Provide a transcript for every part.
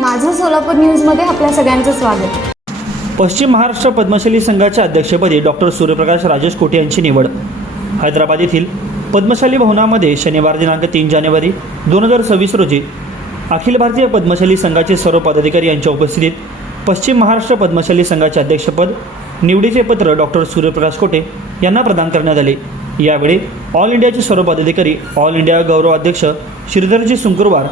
माझं सोलापूर न्यूजमध्ये आपल्या सगळ्यांचं स्वागत. पश्चिम महाराष्ट्र पद्मशाली संघाच्या अध्यक्षपदी डॉक्टर सूर्यप्रकाश राजेश कोटे यांची निवड. हैदराबाद येथील पद्मशाली भवनामध्ये शनिवार दिनांक तीन जानेवारी दोन हजार सव्वीस रोजी अखिल भारतीय पद्मशाली संघाचे सर्व पदाधिकारी यांच्या उपस्थितीत पश्चिम महाराष्ट्र पद्मशाली संघाचे अध्यक्षपद निवडीचे पत्र डॉक्टर सूर्यप्रकाश कोटे यांना प्रदान करण्यात आले. यावेळी ऑल इंडियाचे सर्व पदाधिकारी ऑल इंडिया गौरव अध्यक्ष श्रीधरजी सुंकुरवार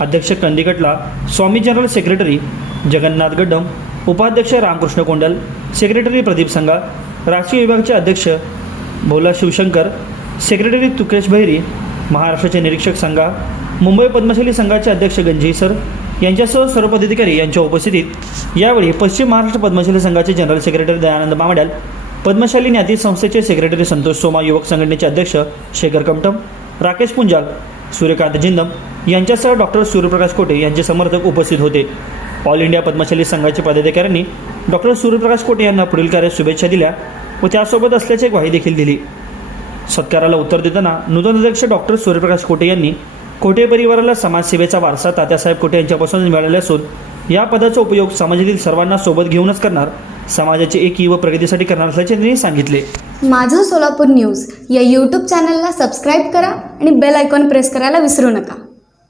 अध्यक्ष कंदिकटला स्वामी जनरल सेक्रेटरी जगन्नाथ गड्डम उपाध्यक्ष रामकृष्ण कोंडल सेक्रेटरी प्रदीप संगा राष्ट्रीय विभागाचे अध्यक्ष भोला शिवशंकर सेक्रेटरी तुकेश भैरी महाराष्ट्राचे निरीक्षक संघा मुंबई पद्मशाली संघाचे अध्यक्ष गंजी सर यांच्यासह सर्व पदाधिकारी यांच्या उपस्थितीत यावेळी पश्चिम महाराष्ट्र पद्मशाली संघाचे जनरल सेक्रेटरी दयानंद मामड्याल पद्मशाली न्याती संस्थेचे सेक्रेटरी संतोष सोमा युवक संघटनेचे अध्यक्ष शेखर कमटम राकेश पुंजाल सूर्यकांत जिंदम यांच्यासह डॉक्टर सूर्यप्रकाश कोटे यांचे समर्थक उपस्थित होते. ऑल इंडिया पद्मशाली संघाच्या पदाधिकाऱ्यांनी डॉक्टर सूर्यप्रकाश कोटे यांना पुढील कार्यात शुभेच्छा दिल्या व त्यासोबत असल्याची ग्वाही देखील दिली. सत्काराला उत्तर देताना नूतन अध्यक्ष डॉक्टर सूर्यप्रकाश कोटे यांनी कोटे परिवाराला समाजसेवेचा वारसा तात्यासाहेब कोटे यांच्यापासून मिळालेला असून या पदाचा उपयोग समाजातील सर्वांना सोबत घेऊनच करणार समाजाची एकी व प्रगतीसाठी करणार असल्याचे त्यांनी सांगितले. माझं सोलापूर न्यूज या यूट्यूब चॅनलला सबस्क्राईब करा आणि बेल आयकॉन प्रेस करायला विसरू नका.